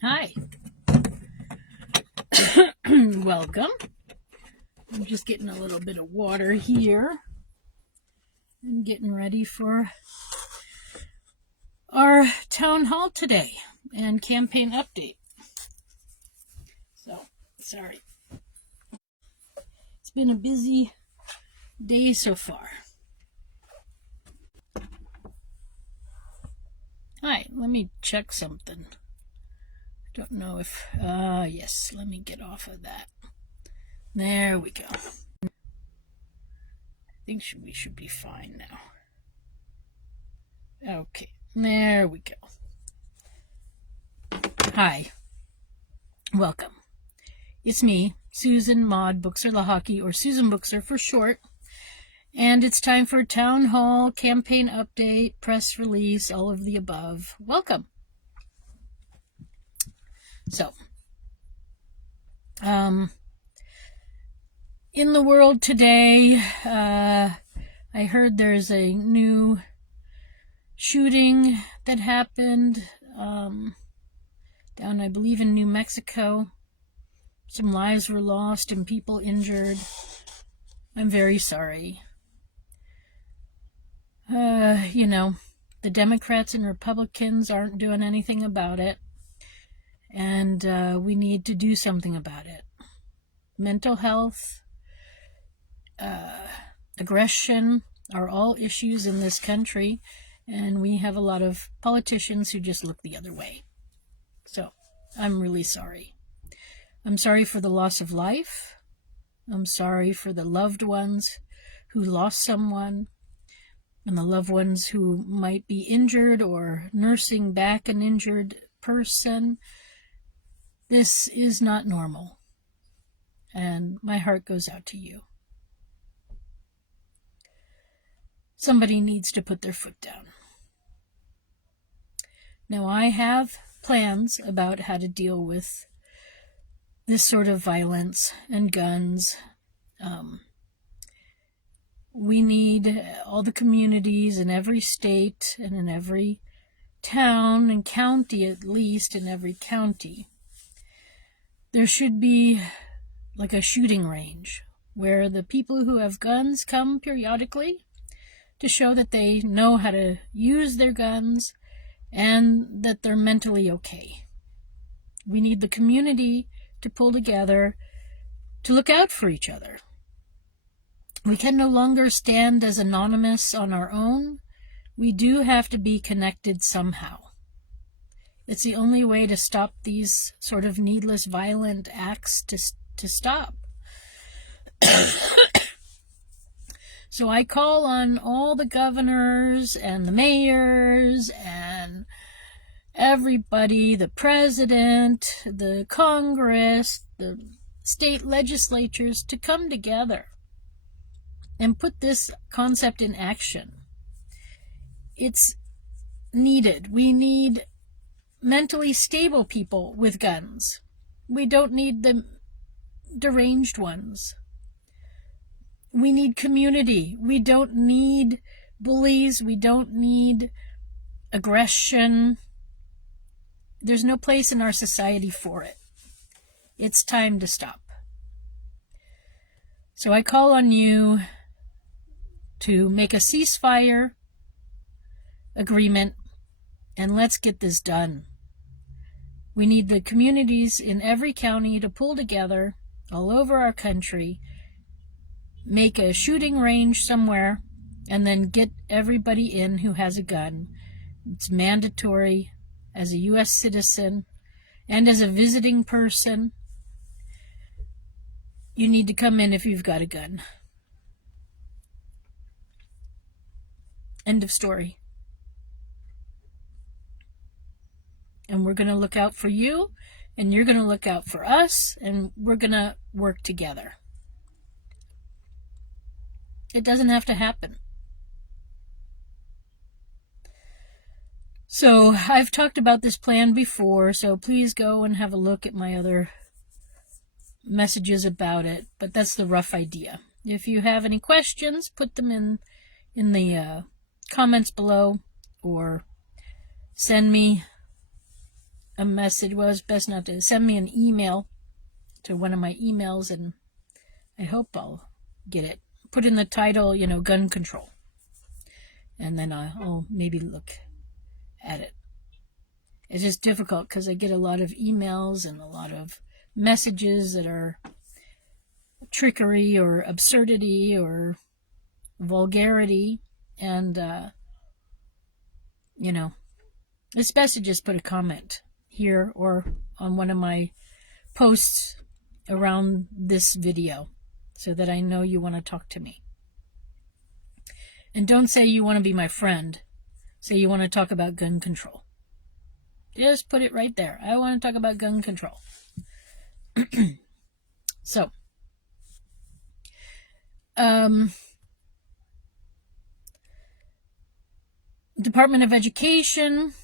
Hi. Welcome. I'm just getting a little bit of water here and getting ready for our town hall today and campaign update. So, sorry. It's been a busy day so far. Hi, let me check something. I don't know if, yes, let me get off of that. There we go. I think we should be fine now. Okay, there we go. Hi, welcome. It's me, Susan Maud Buchser Lochocki, or Susan Buchser for short, and it's time for town hall, campaign update, press release, all of the above. Welcome. So, in the world today, I heard there's a new shooting that happened down, I believe, in New Mexico. Some lives were lost and people injured. I'm very sorry. The Democrats and Republicans aren't doing anything about it, and we need to do something about it. Mental health, aggression are all issues in this country, and we have a lot of politicians who just look the other way. So, I'm really sorry. I'm sorry for the loss of life. I'm sorry for the loved ones who lost someone, and the loved ones who might be injured or nursing back an injured person. This is not normal, and my heart goes out to you. Somebody needs to put their foot down. Now, I have plans about how to deal with this sort of violence and guns. We need all the communities in every state and in every town and county, at least in every county. There should be like a shooting range where the people who have guns come periodically to show that they know how to use their guns and that they're mentally okay. We need the community to pull together to look out for each other. We can no longer stand as anonymous on our own. We do have to be connected somehow. It's the only way to stop these sort of needless violent acts to stop. So I call on all the governors and the mayors and everybody, the president, the Congress, the state legislatures, to come together and put this concept in action. It's needed. We need mentally stable people with guns. We don't need the deranged ones. We need community. We don't need bullies. We don't need aggression. There's no place in our society for it. It's time to stop. So I call on you to make a ceasefire agreement, and let's get this done. We need the communities in every county to pull together all over our country, make a shooting range somewhere, and then get everybody in who has a gun. It's mandatory as a U.S. citizen and as a visiting person. You need to come in if you've got a gun. End of story. And we're going to look out for you, and you're going to look out for us, and we're going to work together. It doesn't have to happen. So I've talked about this plan before, so please go and have a look at my other messages about it, but that's the rough idea. If you have any questions, put them in the comments below, or send me a message. Well, it's best not to send me an email to one of my emails, and I hope I'll get it. Put in the title, gun control. And then I'll maybe look at it. It's just difficult because I get a lot of emails and a lot of messages that are trickery or absurdity or vulgarity. And, it's best to just put a comment here or on one of my posts around this video so that I know you want to talk to me. And don't say you want to be my friend. Say you want to talk about gun control. Just put it right there. I want to talk about gun control. So, Department of Education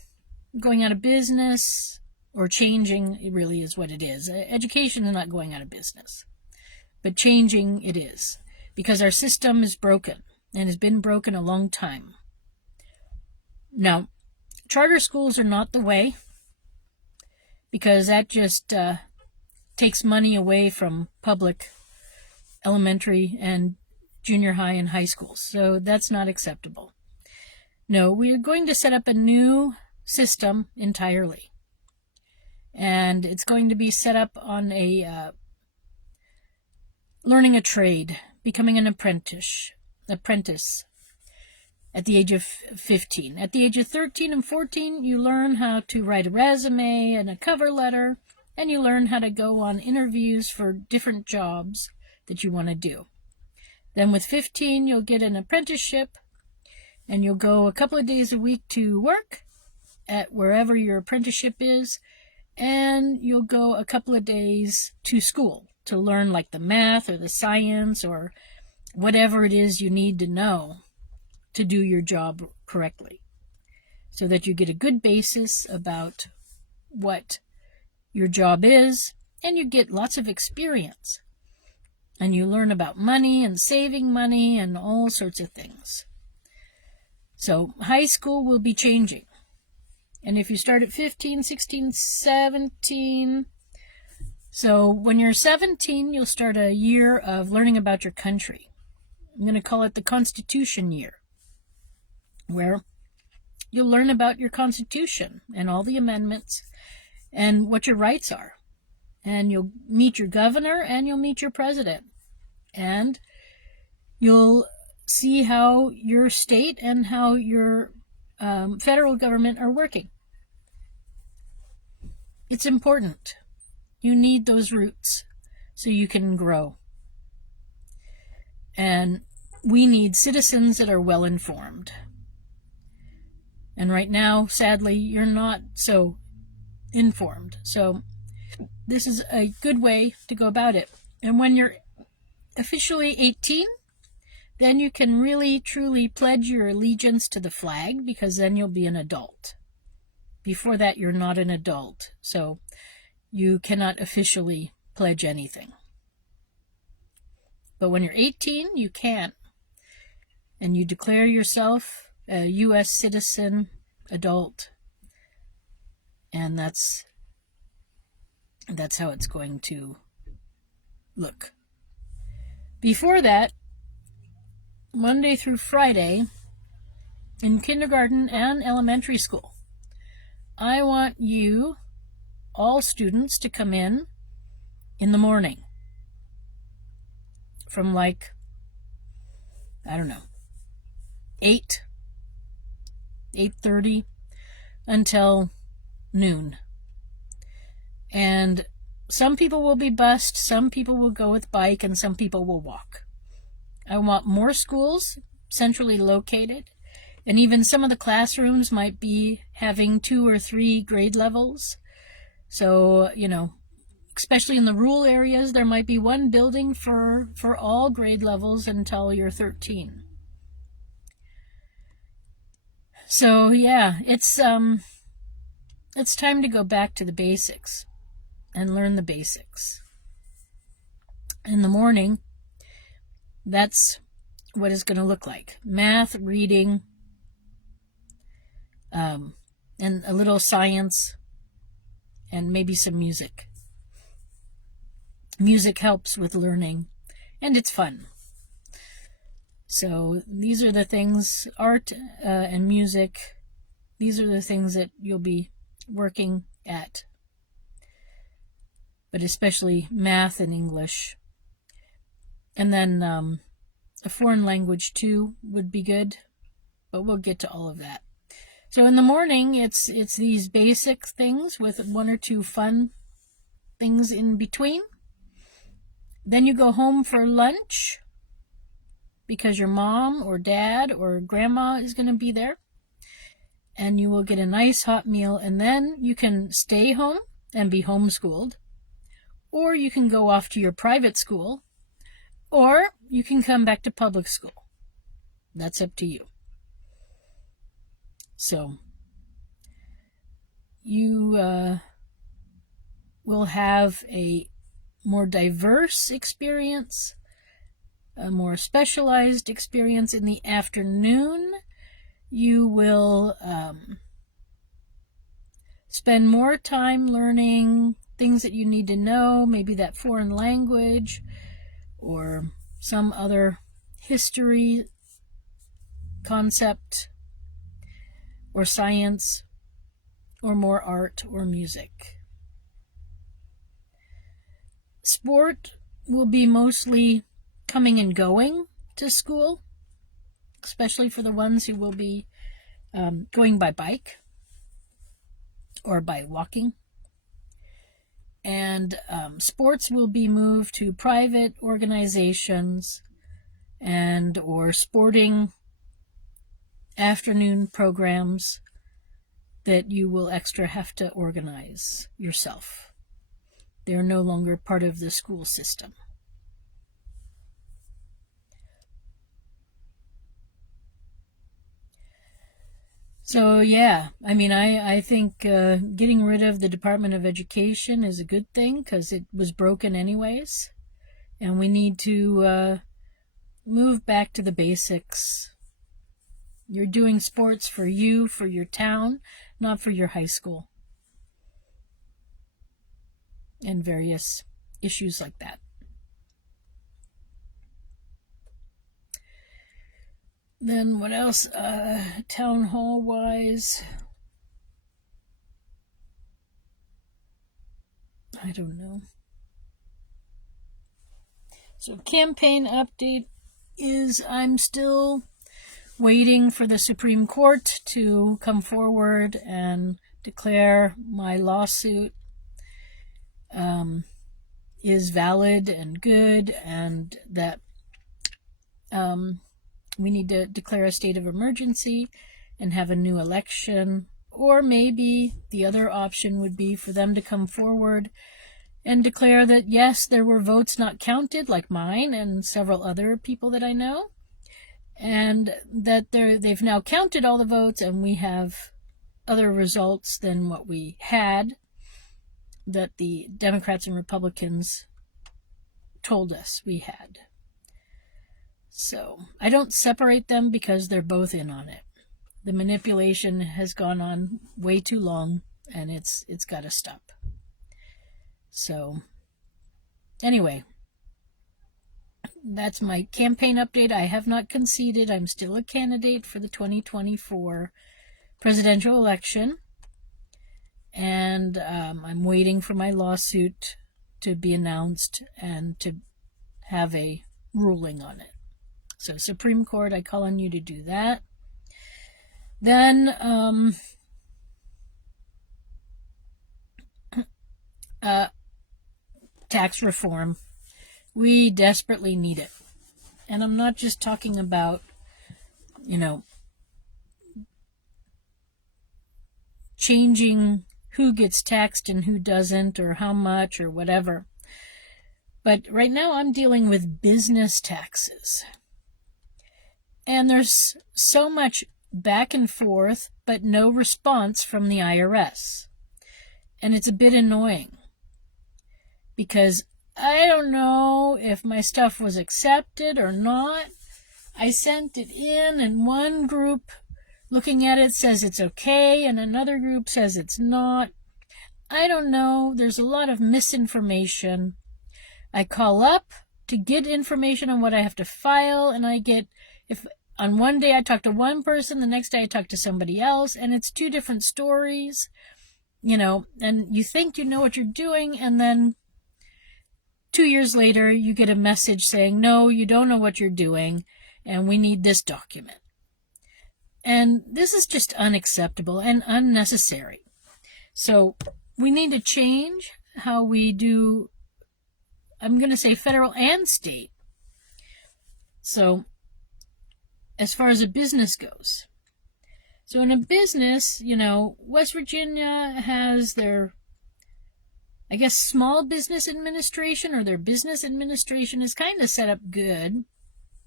going out of business, or changing, it really is what it is. Education is not going out of business, but changing it is, because our system is broken and has been broken a long time. Now, charter schools are not the way, because that just takes money away from public elementary and junior high and high schools. So that's not acceptable. No, we are going to set up a new system entirely. And it's going to be set up on a learning a trade, becoming an apprentice at the age of 15. At the age of 13 and 14, you learn how to write a resume and a cover letter, and you learn how to go on interviews for different jobs that you want to do. Then with 15, you'll get an apprenticeship, and you'll go a couple of days a week to work at wherever your apprenticeship is, and you'll go a couple of days to school to learn like the math or the science or whatever it is you need to know to do your job correctly, so that you get a good basis about what your job is, and you get lots of experience, and you learn about money and saving money and all sorts of things. So high school will be changing. And if you start at 15, 16, 17, so when you're 17, you'll start a year of learning about your country. I'm going to call it the Constitution year, where you'll learn about your Constitution and all the amendments and what your rights are. And you'll meet your governor and you'll meet your president. And you'll see how your state and how your federal government are working. It's important. You need those roots so you can grow. And we need citizens that are well informed. And right now, sadly, you're not so informed. So this is a good way to go about it. And when you're officially 18, then you can really, truly pledge your allegiance to the flag, because then you'll be an adult. Before that, you're not an adult, so you cannot officially pledge anything. But when you're 18, you can. And you declare yourself a U.S. citizen, adult. And that's how it's going to look. Before that, Monday through Friday, in kindergarten and elementary school, I want you, all students, to come in the morning. From 8:30 until noon. And some people will be bused, some people will go with bike, and some people will walk. I want more schools centrally located, and even some of the classrooms might be having 2 or 3 grade levels. So, especially in the rural areas, there might be one building for all grade levels until you're 13. So, yeah, it's time to go back to the basics and learn the basics. In the morning, that's what it's going to look like. Math, reading, and a little science, and maybe some music. Music helps with learning, and it's fun. So these are the things, art and music, these are the things that you'll be working at. But especially math and English. And then a foreign language too would be good, but we'll get to all of that. So in the morning, it's these basic things with one or two fun things in between. Then you go home for lunch because your mom or dad or grandma is going to be there. And you will get a nice hot meal, and then you can stay home and be homeschooled. Or you can go off to your private school, or you can come back to public school. That's up to you. So you will have a more diverse experience, a more specialized experience in the afternoon. You will spend more time learning things that you need to know, maybe that foreign language or some other history concept or science or more art or music. Sport will be mostly coming and going to school, especially for the ones who will be going by bike or by walking. And sports will be moved to private organizations and or sporting afternoon programs that you will extra have to organize yourself. They're no longer part of the school system. So yeah, I mean, I think getting rid of the Department of Education is a good thing because it was broken anyways. And we need to move back to the basics. You're doing sports for you, for your town, not for your high school. And various issues like that. Then what else? Town hall wise, I don't know. So campaign update is I'm still waiting for the Supreme Court to come forward and declare my lawsuit is valid and good, and that we need to declare a state of emergency and have a new election. Or maybe the other option would be for them to come forward and declare that, yes, there were votes not counted, like mine and several other people that I know, and that they've now counted all the votes and we have other results than what we had, that the Democrats and Republicans told us we had. So I don't separate them because they're both in on it. The manipulation has gone on way too long, and it's got to stop. So anyway, that's my campaign update. I have not conceded. I'm still a candidate for the 2024 presidential election, and I'm waiting for my lawsuit to be announced and to have a ruling on it. So Supreme Court, I call on you to do that. Then tax reform. We desperately need it. And I'm not just talking about, changing who gets taxed and who doesn't, or how much, or whatever. But right now I'm dealing with business taxes. And there's so much back and forth, but no response from the IRS. And it's a bit annoying, because I don't know if my stuff was accepted or not. I sent it in, and one group looking at it says it's okay, and another group says it's not. I don't know. There's a lot of misinformation. I call up to get information on what I have to file, and I get, if on one day I talk to one person, the next day I talk to somebody else, and it's two different stories, and you think you know what you're doing, and then 2 years later you get a message saying, no, you don't know what you're doing, and we need this document. And this is just unacceptable and unnecessary. So we need to change how we do, I'm going to say federal and state. So as far as a business goes. So in a business, West Virginia has their, I guess, small business administration, or their business administration is kind of set up good.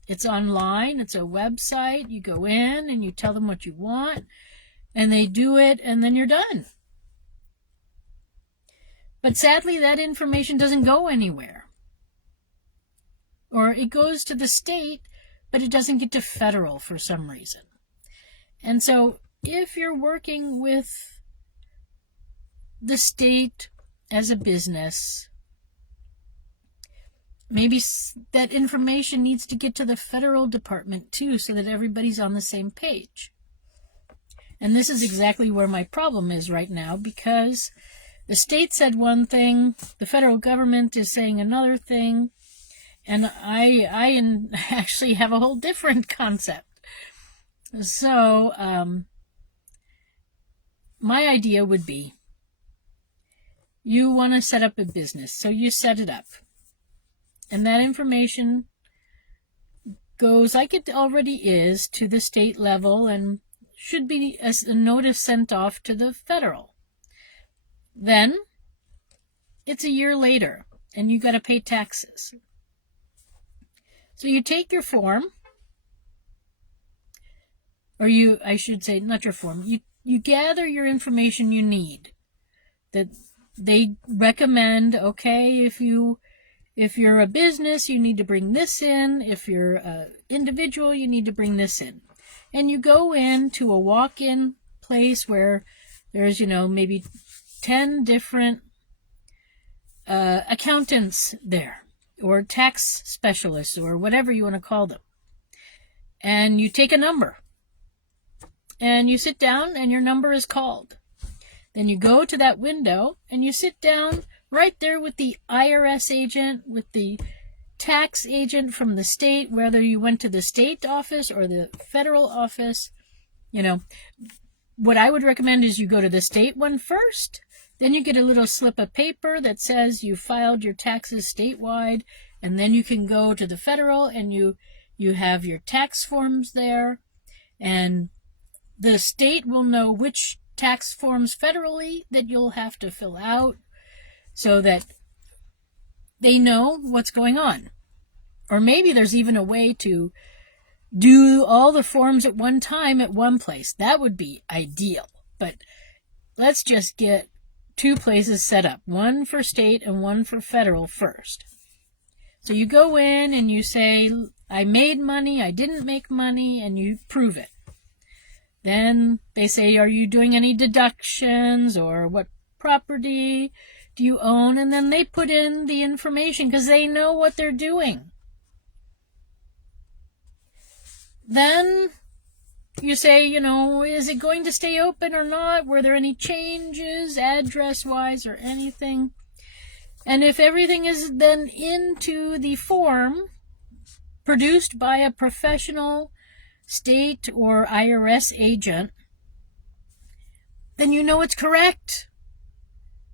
It's online. It's a website. You go in and you tell them what you want, and they do it, and then you're done. But sadly, that information doesn't go anywhere. Or it goes to the state, but it doesn't get to federal for some reason. And so if you're working with the state as a business, maybe that information needs to get to the federal department too, so that everybody's on the same page. And this is exactly where my problem is right now, because the state said one thing, the federal government is saying another thing, and I actually have a whole different concept. So my idea would be, you want to set up a business, so you set it up. And that information goes, like it already is, to the state level, and should be a notice sent off to the federal. Then it's a year later, and you got to pay taxes. So you take your form, or I should say, not your form, you gather your information you need. That they recommend, okay, if you're a business, you need to bring this in. If you're an individual, you need to bring this in. And you go into a walk-in place where there's, maybe 10 different accountants there, or tax specialists, or whatever you want to call them. And you take a number, and you sit down, and your number is called. Then you go to that window, and you sit down right there with the IRS agent, with the tax agent from the state, whether you went to the state office or the federal office. What I would recommend is you go to the state one first. Then you get a little slip of paper that says you filed your taxes statewide, and then you can go to the federal, and you have your tax forms there, and the state will know which tax forms federally that you'll have to fill out, so that they know what's going on. Or maybe there's even a way to do all the forms at one time at one place. That would be ideal. But let's just get 2 places set up, one for state and one for federal first. So you go in and you say, I made money, I didn't make money, and you prove it. Then they say, are you doing any deductions, or what property do you own? And then they put in the information because they know what they're doing. Then you say, is it going to stay open or not? Were there any changes address-wise or anything? And if everything is then into the form produced by a professional state or IRS agent, then you know it's correct.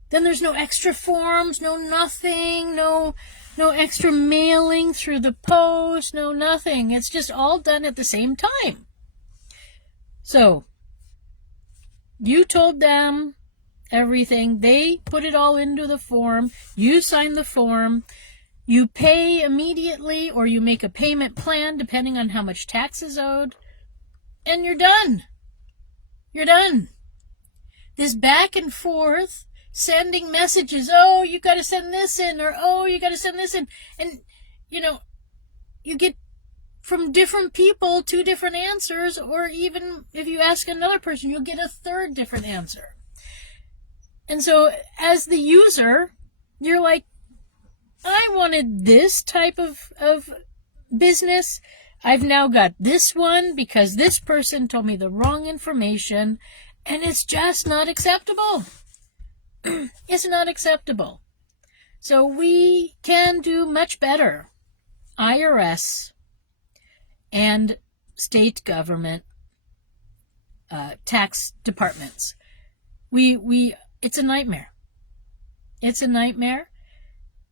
Then there's no extra forms, no nothing, no extra mailing through the post, no nothing. It's just all done at the same time. So, you told them everything. They put it all into the form. You sign the form. You pay immediately, or you make a payment plan depending on how much tax is owed. And you're done. You're done. This back and forth, sending messages, oh, you got to send this in, or oh, you got to send this in. And, you get from different people 2 different answers, or even if you ask another person, you'll get a third different answer. And so as the user, you're like, I wanted this type of business. I've now got this one because this person told me the wrong information, and it's just not acceptable. It's not acceptable. So we can do much better. IRS and state government tax departments. It's a nightmare. It's a nightmare.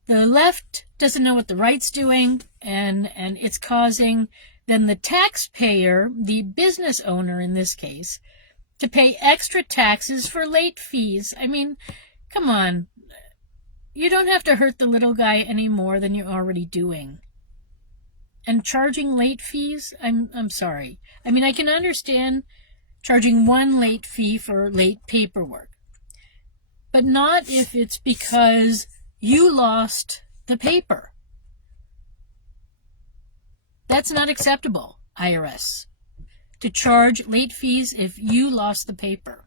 The left doesn't know what the right's doing, and it's causing then the taxpayer, the business owner in this case, to pay extra taxes for late fees. I mean, come on. You don't have to hurt the little guy any more than you're already doing. And charging late fees, I'm sorry. I mean, I can understand charging one late fee for late paperwork, but not if it's because you lost the paper. That's not acceptable, IRS, to charge late fees if you lost the paper.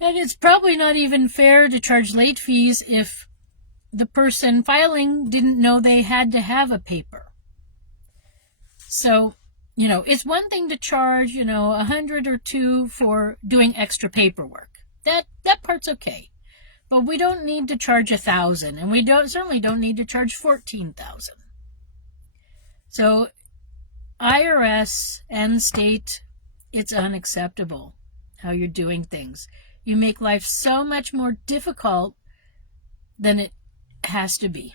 And it's probably not even fair to charge late fees if the person filing didn't know they had to have a paper. So, it's one thing to charge, $100 or $200 for doing extra paperwork. That part's okay. But we don't need to charge $1,000, and we certainly don't need to charge $14,000. So, IRS and state, it's unacceptable how you're doing things. You make life so much more difficult than it has to be.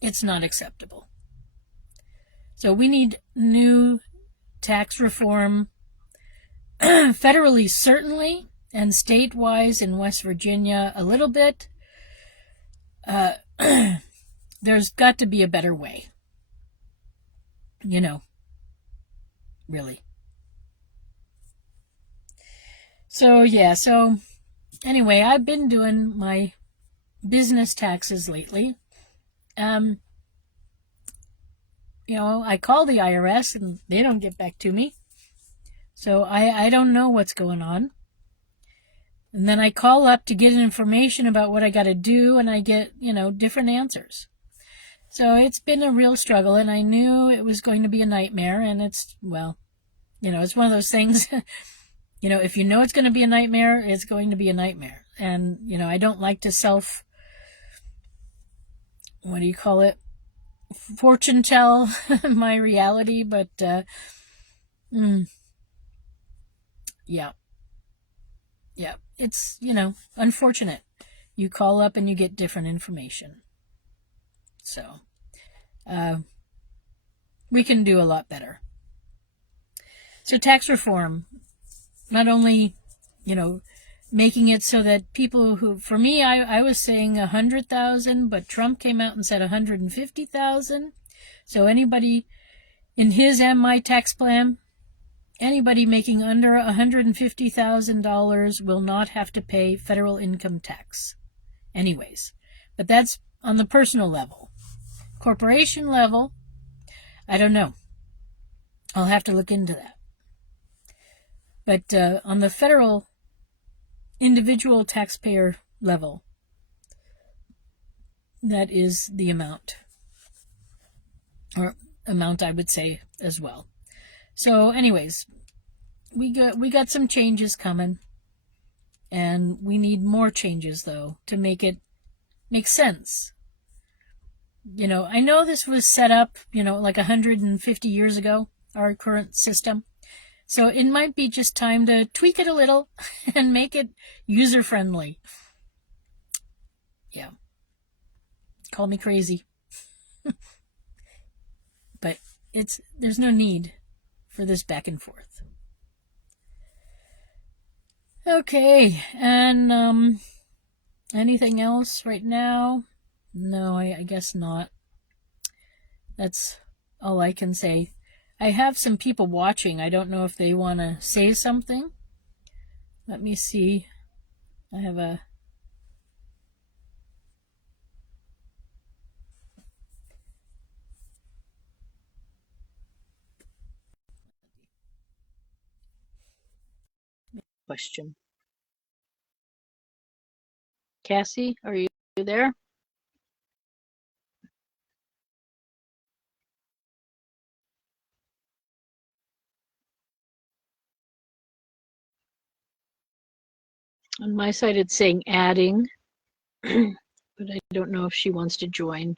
It's not acceptable. So we need new tax reform, federally certainly, and state-wise in West Virginia a little bit. There's got to be a better way. Really. So anyway, I've been doing my business taxes lately. I call the IRS and they don't get back to me. So I don't know what's going on. And then I call up to get information about what I got to do, and I get, different answers. So it's been a real struggle, and I knew it was going to be a nightmare, and it's one of those things, if you know it's going to be a nightmare, it's going to be a nightmare. And, I don't like to fortune tell my reality, but, yeah, it's, unfortunate. You call up and you get different information. So, we can do a lot better. So tax reform, not only, making it so that people who, for me, I was saying 100,000, but Trump came out and said 150,000. So anybody in his and my tax plan, anybody making under $150,000 will not have to pay federal income tax anyways. But that's on the personal level. Corporation level, I don't know. I'll have to look into that. But on the federal individual taxpayer level, that is the amount. Or amount, I would say, as well. So anyways, we got some changes coming, and we need more changes though to make it make sense. I know this was set up, like 150 years ago, our current system. So it might be just time to tweak it a little and make it user friendly. Yeah. Call me crazy. But there's no need for this back and forth. Okay, and anything else right now? No, I guess not. That's all I can say. I have some people watching. I don't know if they want to say something. Let me see. I have a question. Cassie, are you there? On my side, it's saying adding, but I don't know if she wants to join.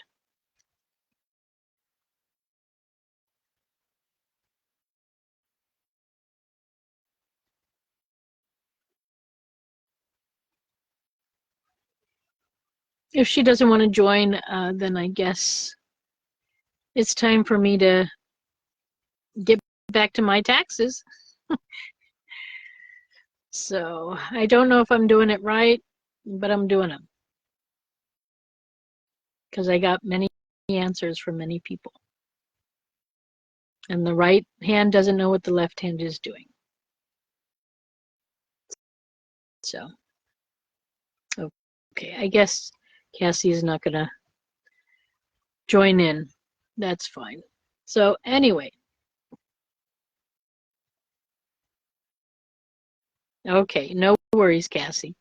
If she doesn't want to join, then I guess it's time for me to get back to my taxes. So I don't know if I'm doing it right, but I'm doing them because I got many answers from many people. And the right hand doesn't know what the left hand is doing. So, okay, I guess Cassie is not going to join in. That's fine. So anyway, okay, no worries, Cassie.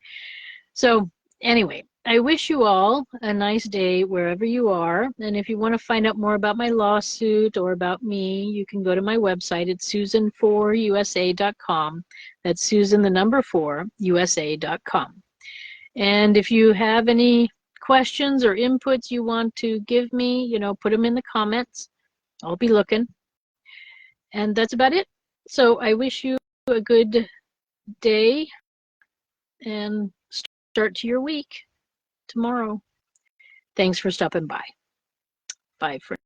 So anyway, I wish you all a nice day wherever you are. And if you want to find out more about my lawsuit or about me, you can go to my website. It's susan4usa.com. That's Susan, the number 4, usa.com. And if you have any questions or inputs you want to give me, put them in the comments. I'll be looking. And that's about it. So I wish you a good day and start to your week tomorrow. Thanks for stopping by. Bye for